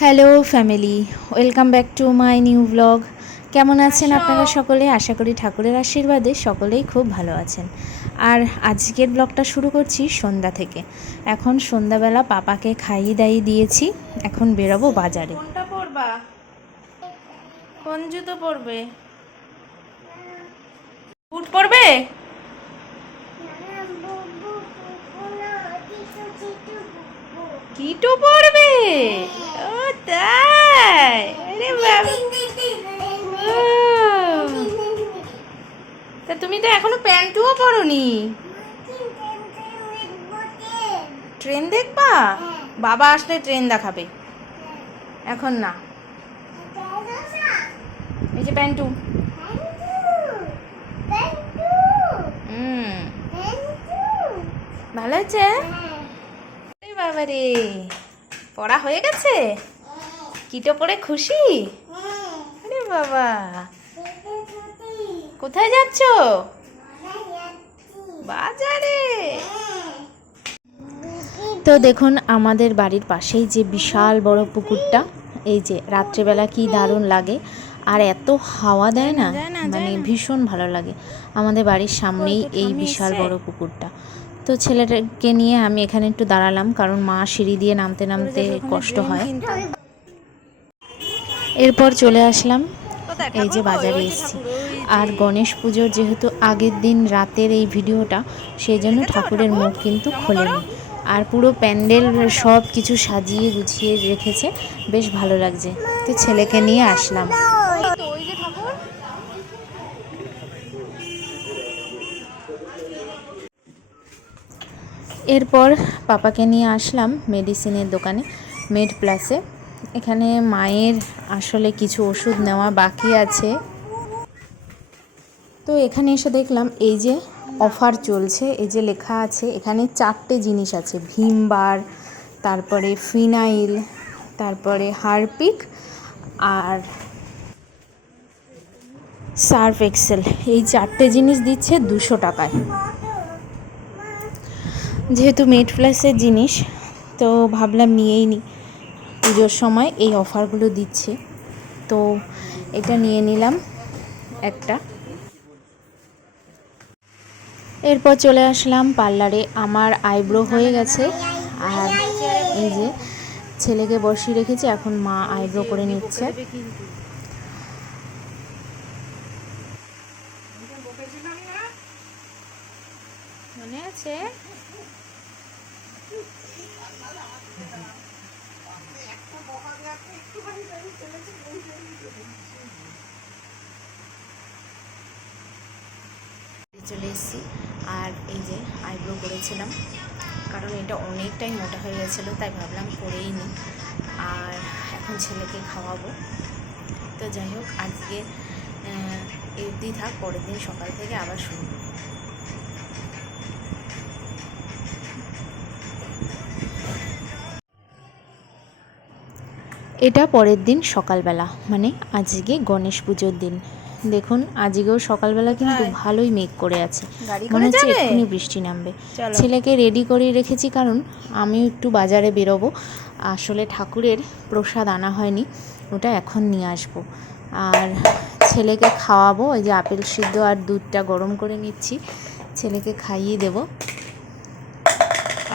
Hello family welcome back to my new blog কেমন আছেন আপনারা সকলে? আশা করি ঠাকুরের আশীর্বাদে সকলেই খুব ভালো আছেন। আর আজকের ব্লগটা শুরু করছি সন্ধ্যা থেকে। এখন সন্ধ্যাবেলা পাপাকে খাইয়ে দাইয়ে দিয়েছি। এখন বেরোবো বাজারে। কোনটা পরবা? কোন জুতো পরবে? বুট পরবে? কিটো পরবে ও তাই। আরে বাবা। তা তুমি তো এখনও প্যান্টুও পরনি। ট্রেন দেখবা? বাবা আসলে ট্রেন দেখাবে। এখন না। এই যে প্যান্টু। ভালো আছে বাবা রে পড়া হয়ে গেছে? কিটো পড়ে খুশি? আরে বাবা। কোথায় যাচ্ছ? বাজারে। তো দেখুন আমাদের বাড়ির পাশেই যে বিশাল বড় পুকুরটা এই যে রাত্রেবেলা কি দারুণ লাগে। আর এত হাওয়া দেয় না মানে ভীষণ ভালো লাগে। আমাদের বাড়ির সামনেই এই বিশাল বড় পুকুরটা। তো ছেলেটাকে নিয়ে আমি এখানে একটু দাঁড়ালাম, কারণ মা সিঁড়ি দিয়ে নামতে নামতে কষ্ট হয়। এরপর চলে আসলাম এই যে বাজারে এসেছি। আর গণেশ পুজোর যেহেতু আগের দিন রাতের এই ভিডিওটা, সেই জন্য ঠাকুরের মুখ কিন্তু খোলেনি। আর পুরো প্যান্ডেল সব কিছু সাজিয়ে গুছিয়ে রেখেছে, বেশ ভালো লাগছে। তো ছেলেকে নিয়ে আসলাম। এরপর পাপাকে নিয়ে আসলাম মেডিসিনের দোকানে মেড প্লাসে এখানে মায়ের আসলে কিছু ওষুধ নেওয়া বাকি আছে। তো এখানে এসে দেখলাম এই যে অফার চলছে, এই যে লেখা আছে, এখানে চারটে জিনিস আছে, ভীম বার, তারপরে ফিনাইল তারপরে হারপিক আর সার্ফ এক্সেল। এই চারটে জিনিস দিচ্ছে দুশো টাকায়। যেহেতু মেড প্লাসের জিনিস, তো ভাবলাম নিয়েই নিই পুজোর সময় এই অফারগুলো দিচ্ছে। তো এটা নিয়ে নিলাম একটা। এরপর চলে আসলাম পার্লারে। আমার আইব্রো হয়ে গেছে। আর এই যে ছেলেকে বসিয়ে রেখেছি, এখন মা আইব্রো করে নিচ্ছে। মনে আছে? চলে এসেছি। আর এই যে আইব্রো করেছিলাম, কারণ এটা অনেকটাই মোটা হয়ে গেছিল, তাই ভাবলাম করেই নিই। আর এখন ছেলেকে খাওয়াবো। তো যাই হোক, আজকে এই অবধি থাক, পরের দিন সকাল থেকে আবার শুরু এটা পরের দিন সকালবেলা মানে আজকে গণেশ পুজোর দিন। দেখুন আজকেও সকালবেলা কিন্তু ভালোই মেঘ করে আছে। মনে হচ্ছে এক্ষুনি বৃষ্টি নামবে। ছেলেকে রেডি করে রেখেছি কারণ আমিও একটু বাজারে বেরোবো। আসলে ঠাকুরের প্রসাদ আনা হয়নি ওটা এখন নিয়ে আসব। আর ছেলেকে খাওয়াবো ওই যে আপেল সিদ্ধ আর দুধটা গরম করে নিচ্ছি। ছেলেকে খাইয়ে দেবো।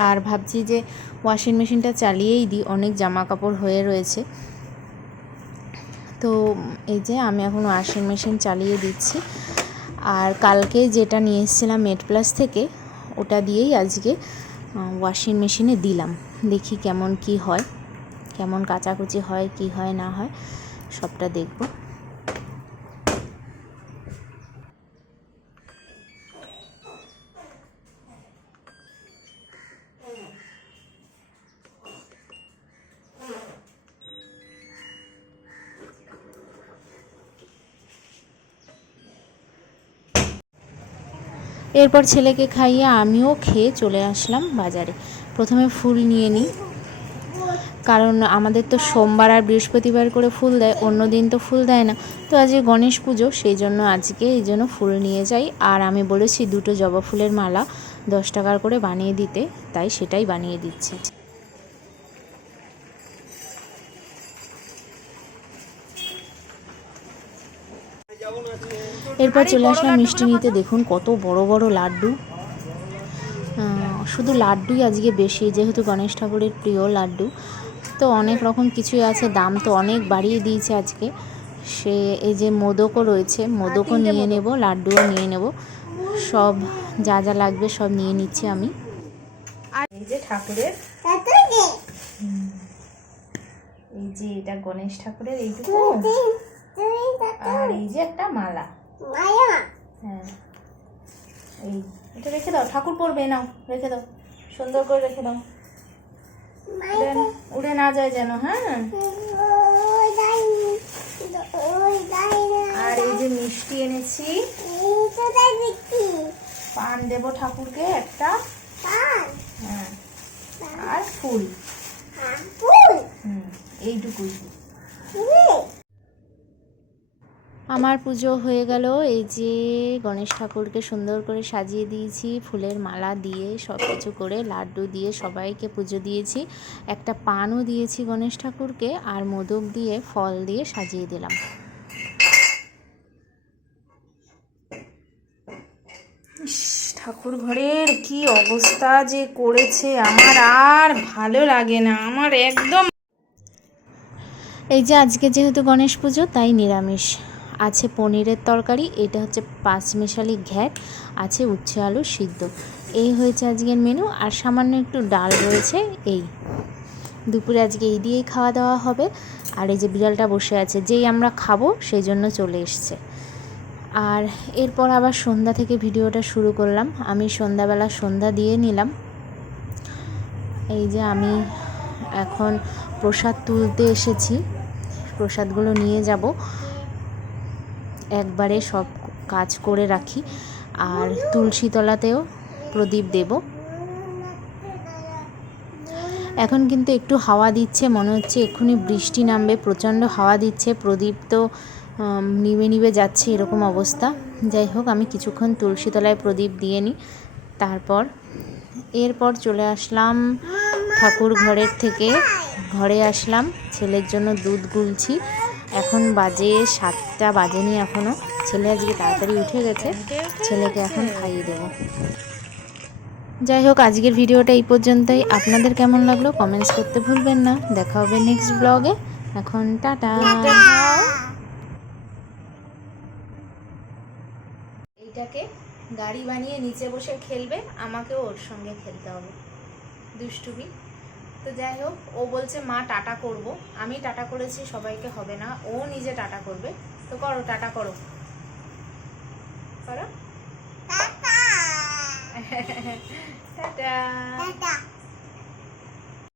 আর ভাবছি যে ওয়াশিং মেশিনটা চালিয়েই দিই, অনেক জামা কাপড় হয়ে রয়েছে। তো এই যে আমি এখন ওয়াশিং মেশিন চালিয়ে দিচ্ছি। আর কালকে যেটা নিয়ে এসেছিলাম মেড প্লাস থেকে, ওটা দিয়েই আজকে ওয়াশিং মেশিনে দিলাম। দেখি কেমন কি হয়, কেমন কাচাকুচি হয়, কি হয়, না হয়, সবটা দেখব। এরপর ছেলেকে খাইয়ে আমিও খেয়ে চলে আসলাম বাজারে। প্রথমে ফুল নিয়ে নিই। কারণ আমাদের তো সোমবার আর বৃহস্পতিবার করে ফুল দেয় অন্য দিন তো ফুল দেয় না। তো আজকে গণেশ পুজো, সেই জন্য আজকে এই জন্য ফুল নিয়ে যাই। আর আমি বলেছি দুটো জবা ফুলের মালা দশ টাকার করে বানিয়ে দিতে, তাই সেটাই বানিয়ে দিচ্ছে। এরপর চলে আসলাম মিষ্টি নিতে। দেখুন কত বড় বড় লাড্ডু। শুধু লাড্ডুই আজকে বেশি যেহেতু গণেশ ঠাকুরের প্রিয় লাড্ডু। তো অনেক রকম কিছুই আছে দাম তো অনেক বাড়িয়ে দিয়েছে আজকে। সে এই যে মোদকও রয়েছে মোদকও নিয়ে নেব লাড্ডুও নিয়ে নেব। সব যা যা লাগবে সব নিয়ে নিচ্ছি আমি। আর এই যে ঠাকুরের এই যে এটা গণেশ ঠাকুরের এইটুকু। আর এই যে একটা মালা। হ্যাঁ। এই এটা রেখে দাও ঠাকুর পড়বে নাও রেখে দাও সুন্দর করে রেখে দাও। উড়ে- উড়ে না যায় যেন হ্যাঁ। আর এই যে মিষ্টি এনেছি। পান দেবো ঠাকুরকে একটা। হ্যাঁ। আর ফুল। হুম এইটুকুই। আমার পুজো হয়ে গেল। এই যে গণেশ ঠাকুরকে সুন্দর করে সাজিয়ে দিয়েছি ফুলের মালা দিয়ে সব কিছু করে লাড্ডু দিয়ে সবাইকে পুজো দিয়েছি। একটা পানও দিয়েছি গণেশ ঠাকুরকে আর মোদক দিয়ে ফল দিয়ে সাজিয়ে দিলাম। ঠাকুর ঘরের কি অবস্থা যে করেছে আমার আর ভালো লাগে না আমার একদম এই যে আজকে যেহেতু গণেশ পুজো তাই নিরামিষ। আছে পনিরের তরকারি, এটা হচ্ছে পাঁচমিশালি ঘ্যাট, আছে উচ্ছে আলু সিদ্ধ। এই হয়েছে আজকের মেনু আর সামান্য একটু ডাল রয়েছে, এই। দুপুরে আজকে এই দিয়েই খাওয়া দাওয়া হবে, আর এই যে বিড়ালটা বসে আছে, যেই আমরা খাব সেই জন্য চলে এসছে। আর এরপর আবার সন্ধ্যা থেকে ভিডিওটা শুরু করলাম, আমি সন্ধ্যাবেলা সন্ধ্যা দিয়ে নিলাম। এই যে আমি এখন প্রসাদ তুলতে এসেছি, প্রসাদগুলো নিয়ে যাব। একবারে সব কাজ করে রাখি। আর তুলসী তলাতেও প্রদীপ দেব। এখন কিন্তু একটু হাওয়া দিচ্ছে, মনে হচ্ছে এক্ষুনি বৃষ্টি নামবে, প্রচণ্ড হাওয়া দিচ্ছে, প্রদীপ তো নিভে নিভে যাচ্ছে এরকম অবস্থা। যাই হোক, আমি কিছুক্ষণ তুলসী তলায় প্রদীপ দিয়ে নিই, তারপর, এরপর চলে আসলাম ঠাকুর ঘরের থেকে। ঘরে আসলাম, ছেলের জন্য দুধ গুলছি। এখন বাজে সাতটা বাজেনি এখনও ছেলে আজকে তাড়াতাড়ি উঠে গেছে, ছেলেকে এখন খাইয়ে দেবো। যাই হোক, আজকের ভিডিওটা এই পর্যন্তই। আপনাদের কেমন লাগল কমেন্টস করতে ভুলবেন না। দেখা হবে নেক্সট ব্লগে এখন টাটা। এইটাকে গাড়ি বানিয়ে নিচে বসে খেলবে, আমাকেও ওর সঙ্গে খেলতে হবে। দুষ্টুমি। তো যাই হোক ও বলছে মা টাটা করব। আমি টাটা করেছি সবাইকে হবে না ও নিজে টাটা করবে। তো করো টাটা করো। করো? টাটা।